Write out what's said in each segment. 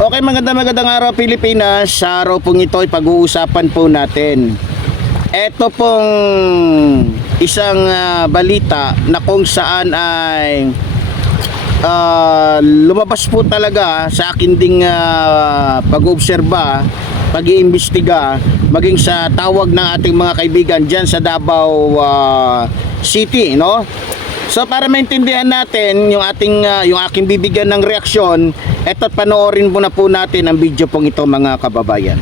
Okay, magandang araw Pilipinas. Sa araw pong ito ay pag-uusapan po natin. Ito pong isang balita na kung saan ay lumabas po talaga sa akin ding pag-obserba, pag-iimbestiga, maging sa tawag ng ating mga kaibigan dyan sa Davao City, no? So para maintindihan natin yung aking bibigyan ng reaksyon, eto't panoorin muna po natin ang video pong ito mga kababayan.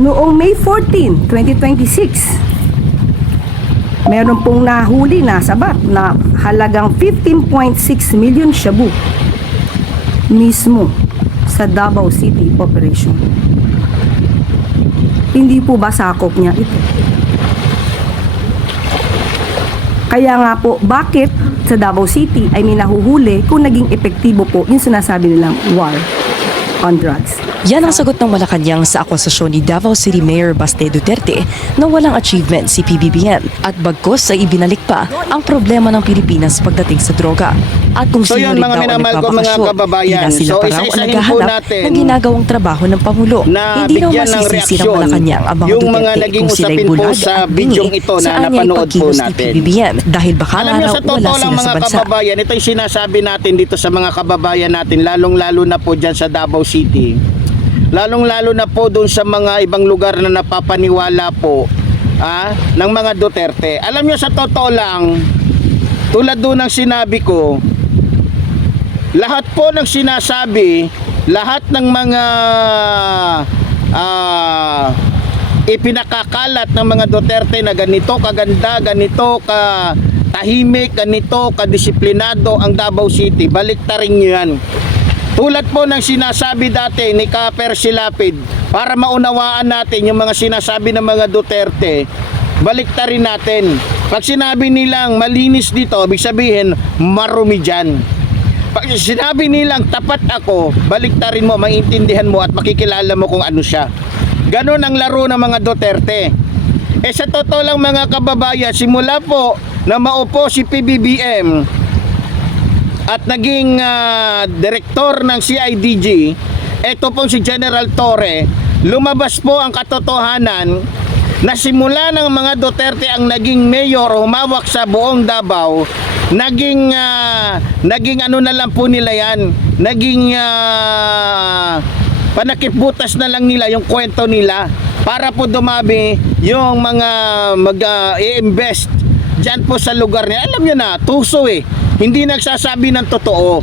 Noong May 14, 2026, meron pong nahuli na sabat na halagang 15.6 million shabu mismo sa Davao City Operation. Hindi po ba sakop niya ito? Kaya nga po, bakit sa Davao City ay may nahuhuli kung naging epektibo po yung sinasabi nilang war on drugs? Yan ang sagot ng Malacanang sa akusasyon ni Davao City Mayor Baste Duterte na walang achievement si PBBM at bagkos ay ibinalik pa ang problema ng Pilipinas pagdating sa droga. At kung So sino yun, rin mga daw ang minamahal ko, mga nagbabakasyon, kababayan. tila sila So, pa raw ang isa-isahin po naghahanap natin ng ginagawang trabaho ng Pangulo. na Hindi raw bigyan ng masisisi ng reaksyon Malacanang ang mga yung mga Duterte naging kung sila'y usapin po bulag sa at bidyong bingi ito na sa anyay napanood po pagkilos ni natin. PBBM dahil baka Alam nyo, araw sa wala totoo lang sila sa mga bansa. kababayan, ito yung sinasabi natin dito sa mga kababayan natin, lalong-lalo na po dyan sa Davao City. Lalong-lalo na po doon sa mga ibang lugar na napapaniwala po ng mga Duterte. Alam nyo, sa totoo lang, tulad doon ng sinabi ko, lahat po ng sinasabi, lahat ng mga ipinakakalat ng mga Duterte na ganito kaganda, ganito ka tahimik, ganito kadisiplinado ang Davao City, baliktarin nyo yan. Tulad po ng sinasabi dati ni Kaper Silapid, para maunawaan natin yung mga sinasabi ng mga Duterte, baliktarin natin. Pag sinabi nilang malinis dito, ibig sabihin marumi dyan. Pag sinabi nilang tapat ako, baliktarin mo, maintindihan mo at makikilala mo kung ano siya. Ganon ang laro ng mga Duterte. Sa totoo lang mga kababayan, simula po na maupo si PBBM at naging direktor ng CIDG, ito pong si General Torre, lumabas po ang katotohanan na simula ng mga Duterte ang naging mayor o humawak sa buong Davao, naging ano na lang po nila yan, naging panakiputas na lang nila yung kwento nila para po dumami yung mga mag-i-invest dyan po sa lugar niya. Alam nyo na, tuso hindi nagsasabi ng totoo.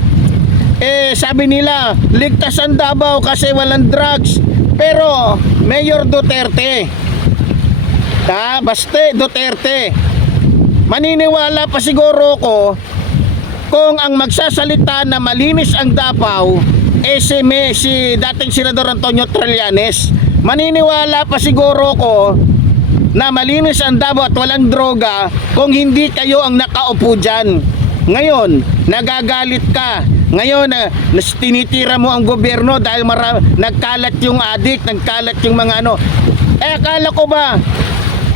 Sabi nila, ligtas ang Davao kasi walang drugs. Pero, Mayor Duterte, Baste Duterte, maniniwala pa siguro ko kung ang magsasalita na malinis ang Davao, si dating Senador Antonio Trillanes. Maniniwala pa siguro ko na malinis ang Davao at walang droga kung hindi kayo ang nakaupo dyan. Ngayon, nagagalit ka. Ngayon, tinitira mo ang gobyerno dahil nagkalat yung adik, nagkalat yung mga ano. Akala ko ba,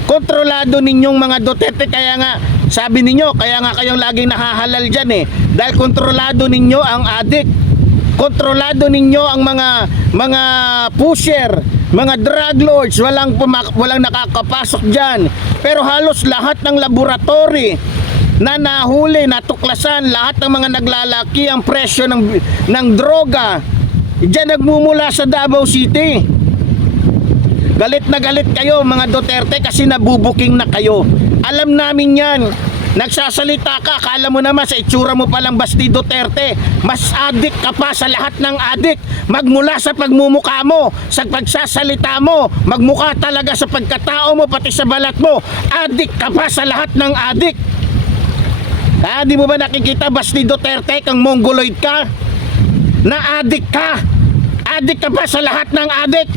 kontrolado ninyong mga Duterte, kaya nga, sabi ninyo, kaya nga kayong laging nahahalal dyan dahil kontrolado ninyo ang adik. Kontrolado ninyo ang mga pusher, mga drug lords, walang nakakapasok dyan. Pero halos lahat ng laboratory na nahuli, natuklasan, lahat ng mga naglalaki ang presyo ng droga, dyan nagmumula sa Davao City. Galit na galit kayo mga Duterte kasi nabubuking na kayo. Alam namin yan. Nagsasalita ka, akala mo naman sa itsura mo palang Basti Duterte, mas adik ka pa sa lahat ng adik. Magmula sa pagmumukha mo, sa pagsasalita mo, magmukha talaga sa pagkatao mo, pati sa balat mo. Adik ka pa sa lahat ng adik. Di mo ba nakikita Basti Duterte kang mongoloid ka? Na adik ka. Adik ka pa sa lahat ng adik.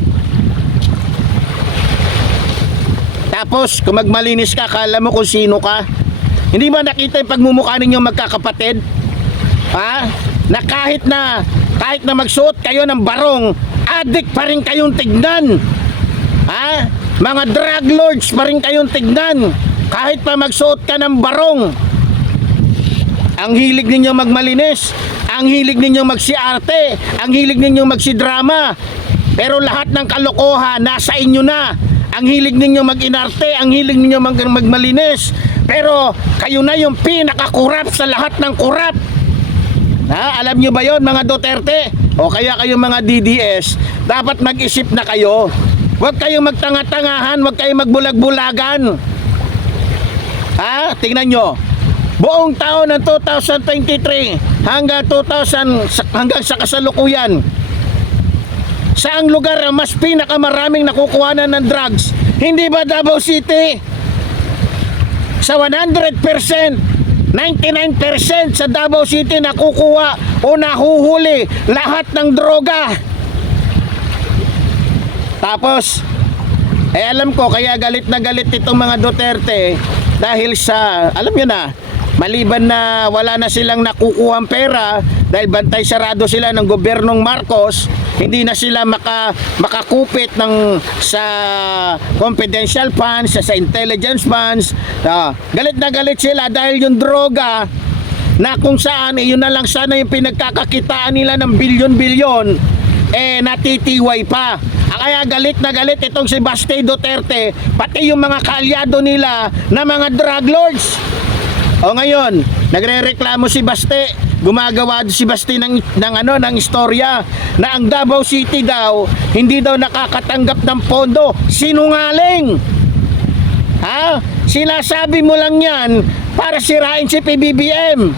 Tapos kung magmalinis ka, akala mo kung sino ka. Hindi ba nakita yung pagmumukha ninyong magkakapatid? Na kahit na magsuot kayo ng barong, addict pa rin kayong tignan. Ha? Mga drug lords pa rin kayong tignan. Kahit pa magsuot ka ng barong. Ang hilig ninyo magmalinis, ang hilig ninyo magsiarte, ang hilig ninyo magsidrama. Pero lahat ng kalokohan nasa inyo na. Ang hilig ninyo mag-inarte, ang hilig ninyo magmalinis. Pero kayo na yung pinaka-kurap sa lahat ng kurap. Ha? Alam nyo ba yon mga Duterte? O kaya kayo mga DDS, dapat mag-isip na kayo. Huwag kayong magtanga-tangahan, huwag kayong magbulag-bulagan. Ha? Tingnan nyo. Buong taon ng 2023 hanggang sa kasalukuyan, saang lugar ang mas pinakamaraming nakukuhanan ng drugs? Hindi ba Davao City? Sa 100%, 99% sa Davao City nakukuha o nahuhuli lahat ng droga. Tapos, alam ko kaya galit na galit itong mga Duterte dahil sa, alam nyo na, maliban na wala na silang nakukuhang pera dahil bantay sarado sila ng gobyernong Marcos, hindi na sila makakupit sa confidential funds, sa intelligence funds. Galit na galit sila dahil yung droga na kung saan yun na lang sana yung pinagkakakitaan nila ng bilyon-bilyon, natitiway pa. Kaya galit na galit itong si Baste Duterte, pati yung mga kaalyado nila na mga drug lords. O ngayon, nagrereklamo si Baste, gumagawa si Baste ng istorya na ang Davao City daw hindi daw nakakatanggap ng pondo. Sinungaling. Ha? Sinasabi mo lang 'yan para sirain si PBBM.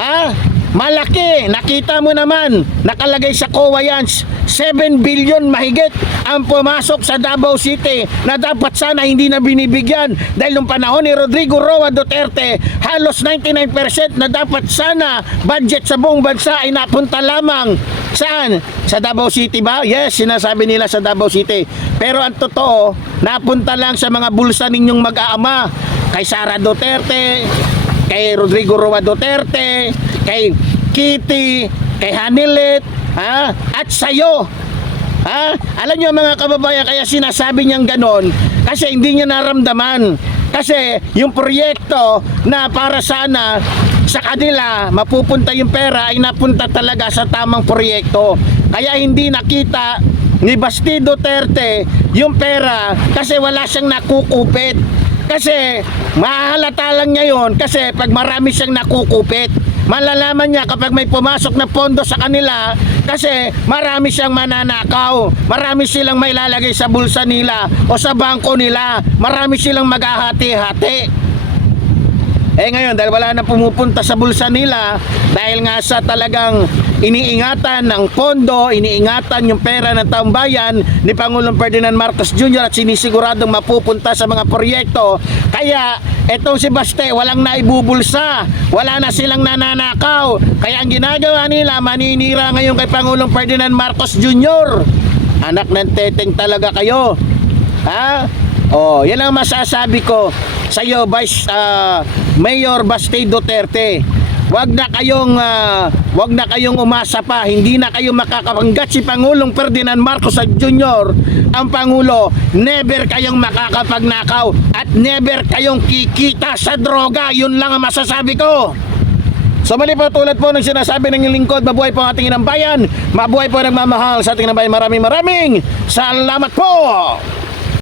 Ha? Malaki, nakita mo naman, nakalagay sa COA yan, 7 billion mahigit ang pumasok sa Davao City na dapat sana hindi na binibigyan dahil nung panahon ni Rodrigo Roa Duterte, halos 99% na dapat sana budget sa buong bansa ay napunta lamang saan? Sa Davao City ba? Yes, sinasabi nila sa Davao City. Pero ang totoo, napunta lang sa mga bulsa ninyong mag-aama, kay Sara Duterte, kay Rodrigo Roa Duterte, kay Kitty, kay Hanilet, at sa'yo. Alam nyo mga kababayan, kaya sinasabi niyang ganon kasi hindi niya naramdaman. Kasi yung proyekto na para sana sa kanila mapupunta yung pera ay napunta talaga sa tamang proyekto. Kaya hindi nakita ni Basti Duterte yung pera kasi wala siyang nakukupit. Kasi mahalata lang niya yun kasi pag marami siyang nakukupit, malalaman niya kapag may pumasok na pondo sa kanila kasi marami siyang mananakaw, marami silang mailalagay sa bulsa nila o sa bangko nila, marami silang maghahati-hati. Ngayon dahil wala na pumupunta sa bulsa nila dahil nga sa talagang iniingatan ng pondo, iniingatan yung pera ng taong bayan ni Pangulong Ferdinand Marcos Jr. at sinisiguradong mapupunta sa mga proyekto, kaya etong si Baste walang naibubulsa, wala na silang nananakaw, kaya ang ginagawa nila maninira ngayon kay Pangulong Ferdinand Marcos Jr. Anak ng teteng talaga kayo. Yan ang masasabi ko sa iyo, Mayor Baste Duterte. Wag na kayong umasa pa. Hindi na kayo makakapanggat si Pangulong Ferdinand Marcos Jr. ang Pangulo. Never kayong makakapagnakaw at never kayong kikita sa droga. Yun lang ang masasabi ko. So mali po tulad po ng sinasabi ng lingkod, mabuhay po ang ating inang bayan, mabuhay po ang nagmamahal sa ating inang bayan. Maraming salamat po.